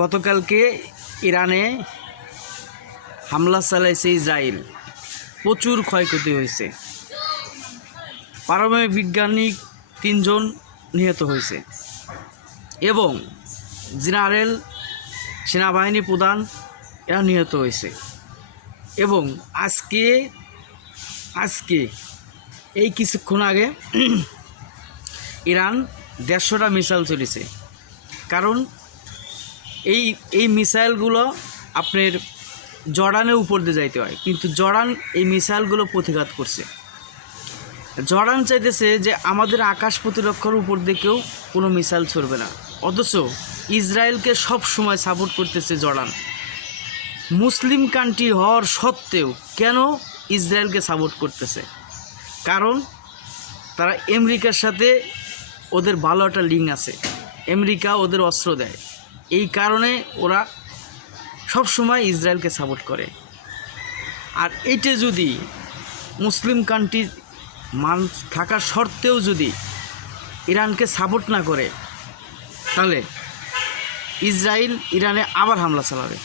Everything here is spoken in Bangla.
গতকালকে ইরানে হামলা চালাইছে ইসরায়েল। প্রচুর ক্ষয়ক্ষতি হয়েছে। পারমাণবিক বিজ্ঞানিক 3 জন নিহত হয়েছে এবং জেনারেল সেনাবাহিনী প্রধান এরা নিহত হয়েছে। এবং আজকে এই কিছুক্ষণ আগে ইরান 150টা মিসাইল চলেছে। কারণ এই মিসাইলগুলো আপনার জর্ডানের উপর দিয়ে যাইতে হয়, কিন্তু জর্ডান এই মিসাইলগুলো প্রতিঘাত করছে। জর্ডান চাইতেছে যে আমাদের আকাশ প্রতিরক্ষার উপর দিকেও কোনো মিসাইল ছড়বে না, অথচ ইসরায়েলকে সব সময় সাপোর্ট করতেছে জর্ডান। মুসলিম কান্ট্রি হওয়ার সত্ত্বেও কেন ইসরায়েলকে সাপোর্ট করতেছে? কারণ তারা আমেরিকার সাথে ওদের ভালো একটা লিঙ্ক আছে, আমেরিকা ওদের অস্ত্র দেয়, এই কারণে ওরা সব সময় ইসরায়েলকে সাপোর্ট করে। আর এইটা যদি মুসলিম কান্ট্রি থাকার সত্ত্বেও যদি ইরানকে সাপোর্ট না করে, তাহলে ইসরায়েল ইরানে আবার হামলা চালাবে।